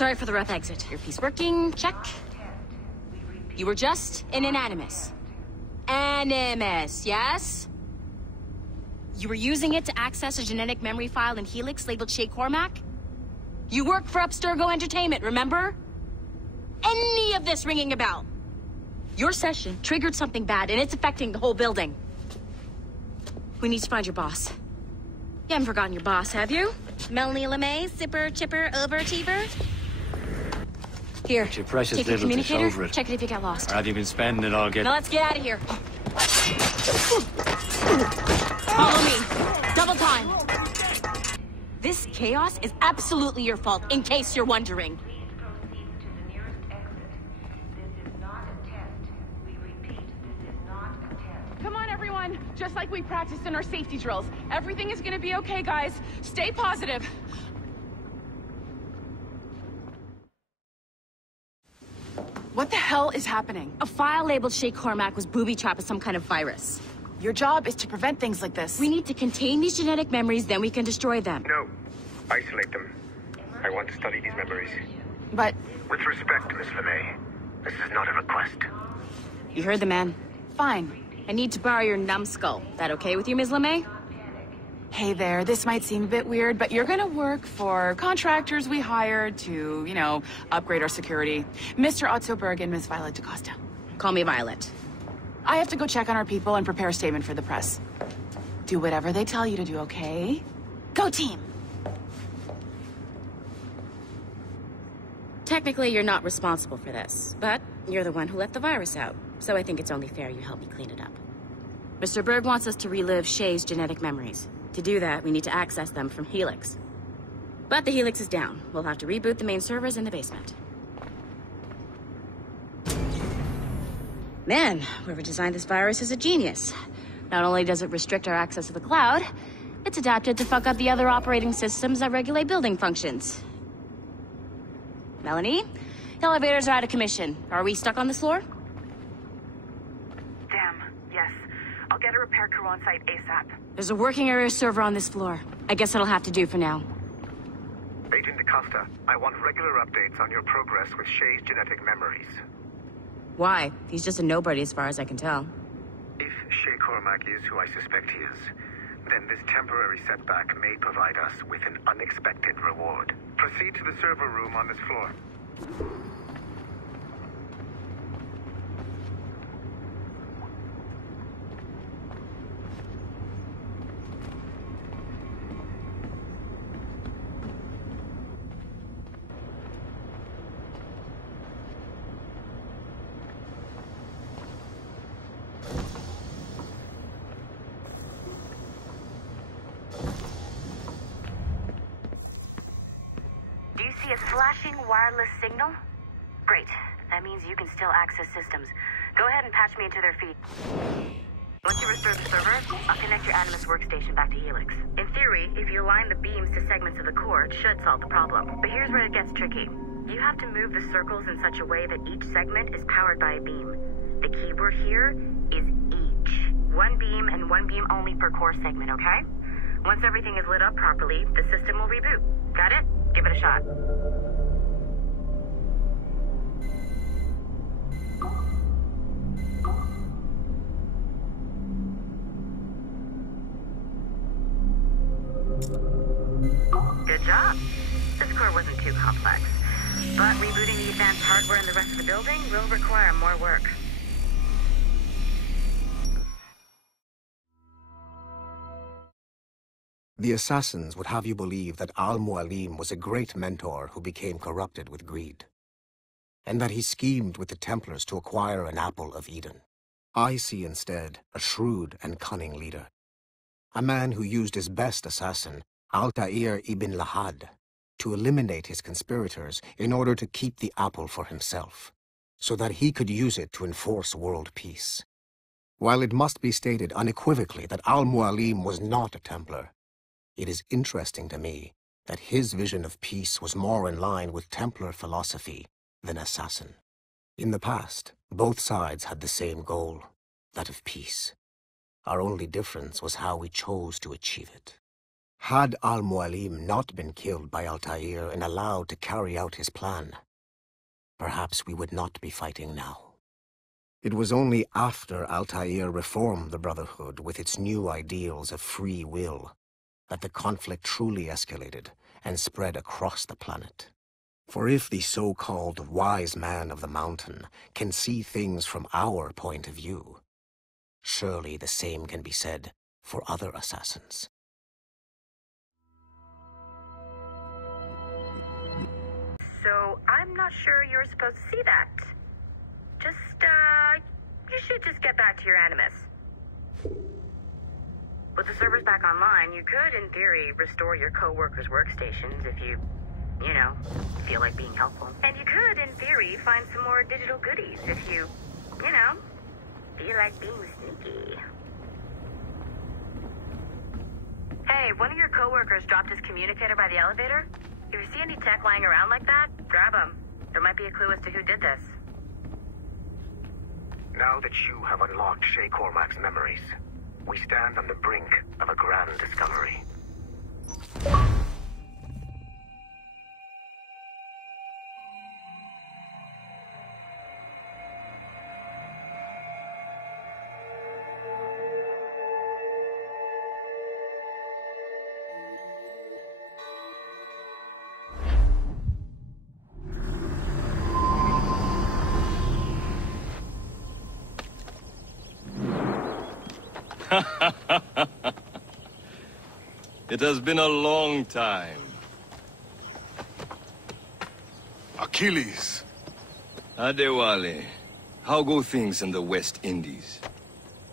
Sorry for the rough exit. Earpiece working, check. You were just in an animus. Animus, yes? You were using it to access a genetic memory file in Helix labeled Shay Cormac? You work for Abstergo Entertainment, remember? Any of this ringing a bell? Your session triggered something bad, and it's affecting the whole building. We need to find your boss. You haven't forgotten your boss, have you? Melanie LeMay, zipper, chipper, overachiever? Here, Your precious take your little dish communicator, over it. check it if you get lost. Or have you been spending it all Now let's get out of here. Follow me. Double time. This chaos is absolutely your fault, in case you're wondering. Come on, everyone. Just like we practiced in our safety drills. Everything is gonna be okay, guys. Stay positive. What the hell is happening? A file labeled Shay Cormac was booby-trapped with some kind of virus. Your job is to prevent things like this. We need to contain these genetic memories, then we can destroy them. No. Isolate them. I want to study these memories. But With respect, Miss LeMay, this is not a request. You heard the man. fine. I need to borrow your numbskull. That okay with you, Ms. LeMay? Hey there, this might seem a bit weird, but you're gonna work for contractors we hired to, you know, upgrade our security. Mr. Otto Berg and Ms. Violet DaCosta. Call me Violet. I have to go check on our people and prepare a statement for the press. Do whatever they tell you to do, okay? Go team! Technically, you're not responsible for this, but you're the one who let the virus out, so I think it's only fair you help me clean it up. Mr. Berg wants us to relive Shay's genetic memories. To do that, we need to access them from Helix. But the Helix is down. We'll have to reboot the main servers in the basement. Man, whoever designed this virus is a genius. Not only does it restrict our access to the cloud, it's adapted to fuck up the other operating systems that regulate building functions. Melanie? The elevators are out of commission. Are we stuck on this floor? Damn, yes. I'll get a repair crew on site ASAP. There's a working area server on this floor. I guess that'll have to do for now. Agent DaCosta, I want regular updates on your progress with Shay's genetic memories. Why? He's just a nobody as far as I can tell. If Shay Cormac is who I suspect he is, then this temporary setback may provide us with an unexpected reward. Proceed to the server room on this floor. Do you see a flashing wireless signal? Great. That means you can still access systems. Go ahead and patch me into their feed. Once you restore the server, I'll connect your Animus workstation back to Helix. In theory, if you align the beams to segments of the core, it should solve the problem. But here's where it gets tricky. You have to move the circles in such a way that each segment is powered by a beam. The keyword here is each. One beam and one beam only per core segment, okay? Once everything is lit up properly, the system will reboot. Got it? Give it a shot. Good job. This core wasn't too complex, but rebooting the advanced hardware in the rest of the building will require more work. The assassins would have you believe that Al-Mualim was a great mentor who became corrupted with greed, and that he schemed with the Templars to acquire an apple of Eden. I see instead a shrewd and cunning leader, a man who used his best assassin, Altair ibn Lahad, to eliminate his conspirators in order to keep the apple for himself, so that he could use it to enforce world peace. While it must be stated unequivocally that Al-Mualim was not a Templar, it is interesting to me that his vision of peace was more in line with Templar philosophy than assassin. In the past, both sides had the same goal, that of peace. Our only difference was how we chose to achieve it. Had Al-Mualim not been killed by Altair and allowed to carry out his plan, perhaps we would not be fighting now. It was only after Altair reformed the Brotherhood with its new ideals of free will that the conflict truly escalated and spread across the planet. For if the so-called wise man of the mountain can see things from our point of view, surely the same can be said for other assassins. So, I'm not sure you're supposed to see that. You should just get back to your Animus. With the servers back online, you could, in theory, restore your co-workers' workstations if you feel like being helpful. And you could, in theory, find some more digital goodies if you feel like being sneaky. Hey, one of your co-workers dropped his communicator by the elevator. If you see any tech lying around like that, grab them. There might be a clue as to who did this. Now that you have unlocked Shay Cormac's memories, we stand on the brink of a grand discovery. It has been a long time. Achilles. Adewale, how go things in the West Indies?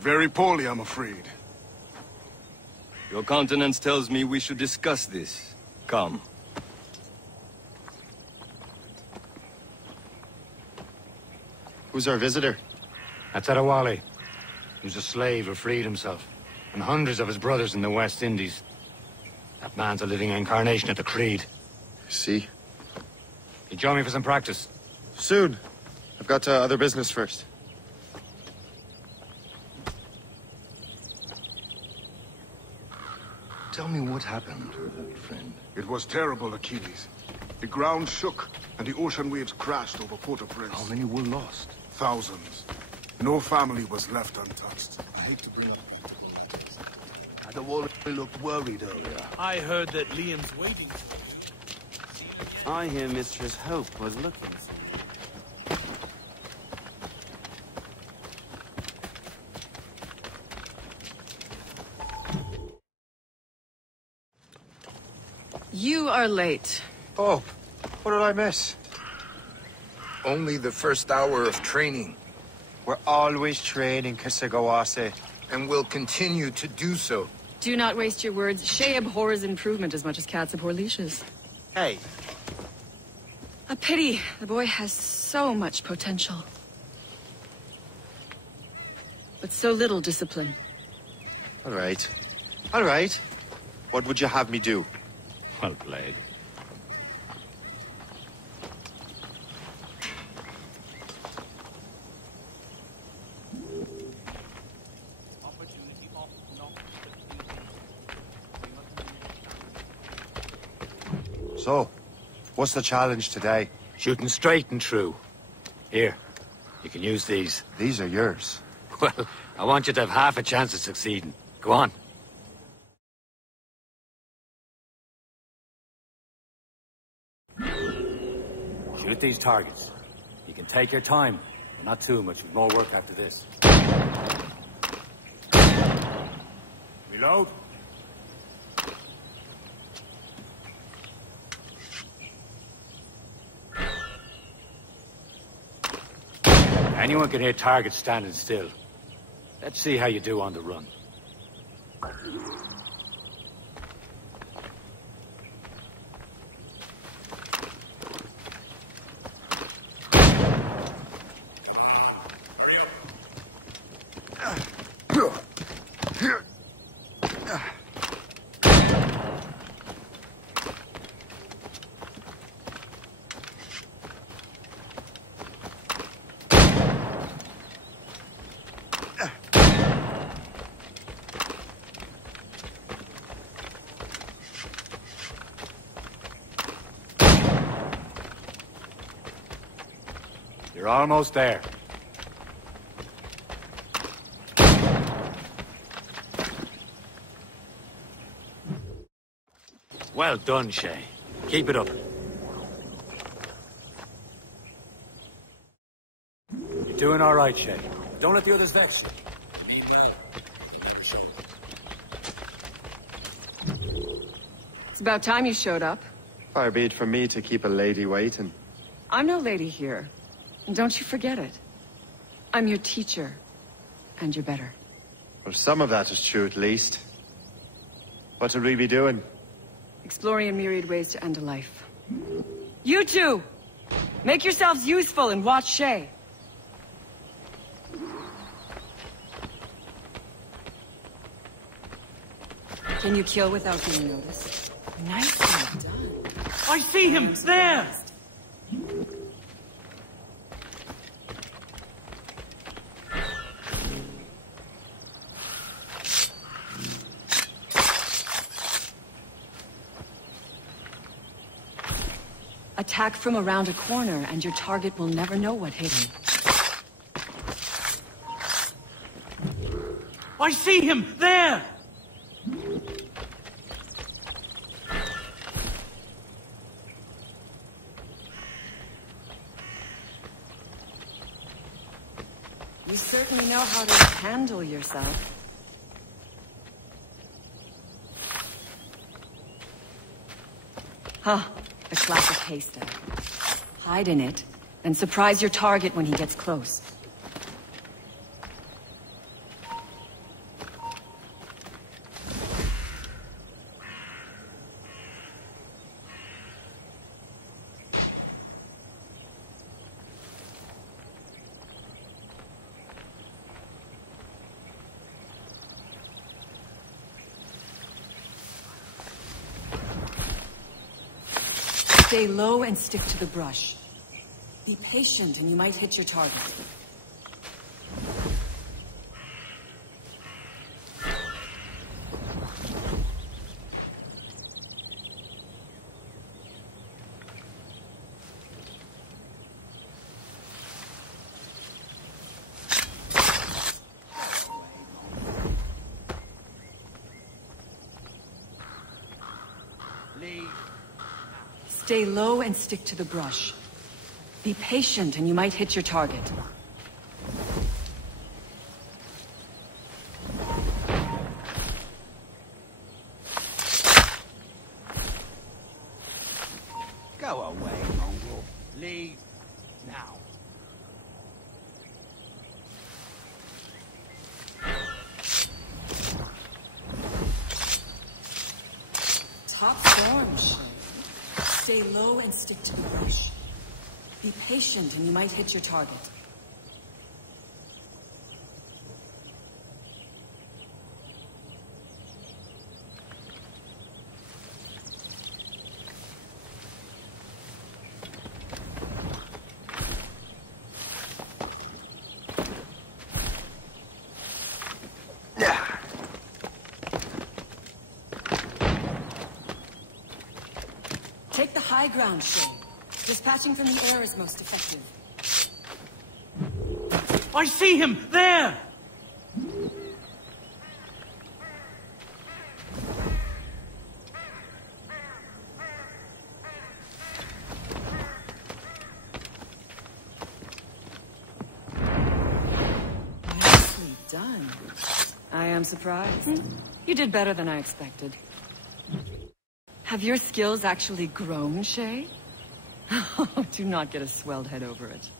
Very poorly, I'm afraid. Your countenance tells me we should discuss this. Come. Who's our visitor? That's Adewale. He was a slave who freed himself, and hundreds of his brothers in the West Indies. That man's a living incarnation of the Creed. See? He join me for some practice. Soon. I've got other business first. Tell me what happened, old friend. It was terrible, Achilles. The ground shook, and the ocean waves crashed over Port-au-Prince. How many were lost? Thousands. No family was left untouched. I hate to bring up Adewale looked worried earlier. I heard that Liam's waiting. I hear Mistress Hope was looking. You are late. Oh, what did I miss? Only the first hour of training. We're always training, Kisagawase. And will continue to do so. Do not waste your words. Shay abhors improvement as much as cats abhor leashes. Hey. A pity. The boy has so much potential. But so little discipline. All right. All right. What would you have me do? Well played. So, what's the challenge today? Shooting straight and true. Here, you can use these. These are yours. Well, I want you to have half a chance of succeeding. Go on. Shoot these targets. You can take your time, but not too much. More work after this. Reload. Anyone can hit targets standing still. Let's see how you do on the run. You're almost there. Well done, Shay. Keep it up. You're doing all right, Shay. Don't let the others vex you. Mean well. It's about time you showed up. Far be it from me to keep a lady waiting. I'm no lady here. And don't you forget it. I'm your teacher. And you're better. Well, some of that is true, at least. What should we be doing? Exploring a myriad ways to end a life. You two! Make yourselves useful and watch Shay. Can you kill without being noticed? Nicely done. I see him! There! Attack from around a corner, and your target will never know what hit him. I see him! There! You certainly know how to handle yourself. Huh. A classic haystack. Hide in it, and surprise your target when he gets close. Stay low and stick to the brush. Be patient and you might hit your target. Stay low and stick to the brush. Be patient and you might hit your target. Go away, mongrel. Leave now. Top storm, shit. Stay low and stick to the brush. Be patient and you might hit your target. Take the high ground, Shay. Dispatching from the air is most effective. I see him! There! Nicely done. I am surprised. You did better than I expected. Have your skills actually grown, Shay? Do not get a swelled head over it.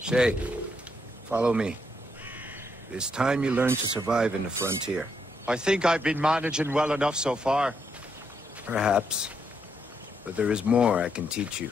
Shay, follow me. It's time you learn to survive in the frontier. I think I've been managing well enough so far. Perhaps. But there is more I can teach you.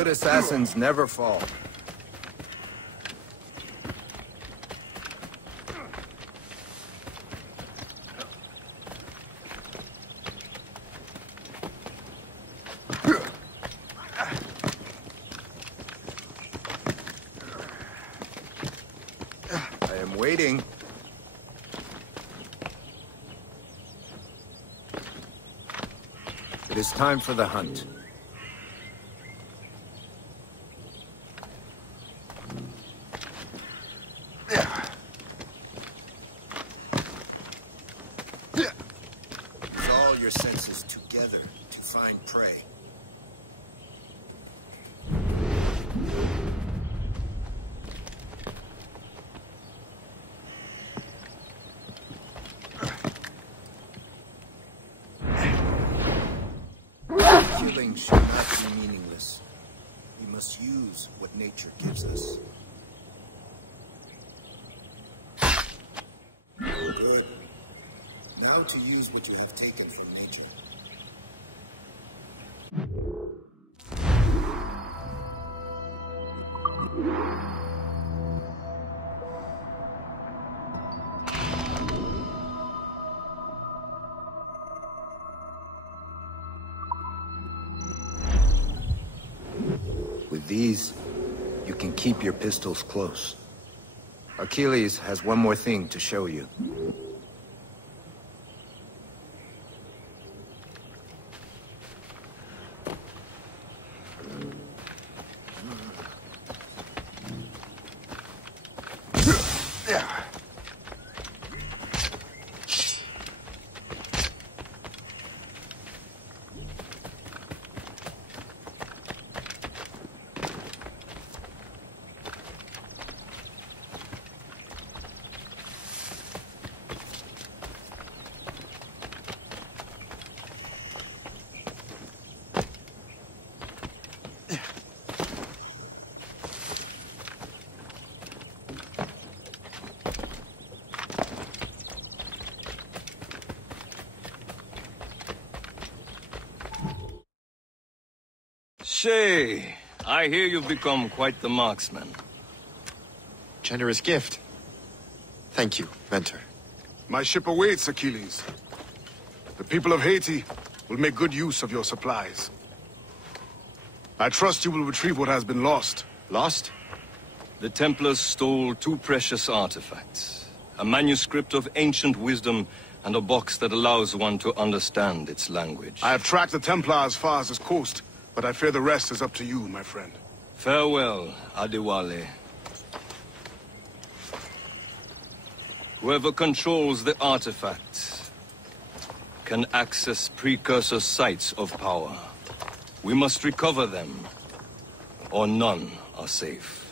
Good assassins never fall. I am waiting. It is time for the hunt. Use all your senses together to find prey. Killing should not be meaningless. We must use what nature gives us. Good. Now to use what you have taken from nature. With these, you can keep your pistols close. Achilles has one more thing to show you. Shay, I hear you've become quite the marksman. Generous gift. Thank you, Mentor. My ship awaits, Achilles. The people of Haiti will make good use of your supplies. I trust you will retrieve what has been lost. Lost? The Templars stole 2 precious artifacts. A manuscript of ancient wisdom and a box that allows one to understand its language. I have tracked the Templar as far as this coast, but I fear the rest is up to you, my friend. Farewell, Adewale. Whoever controls the artifacts can access precursor sites of power. We must recover them, or none are safe.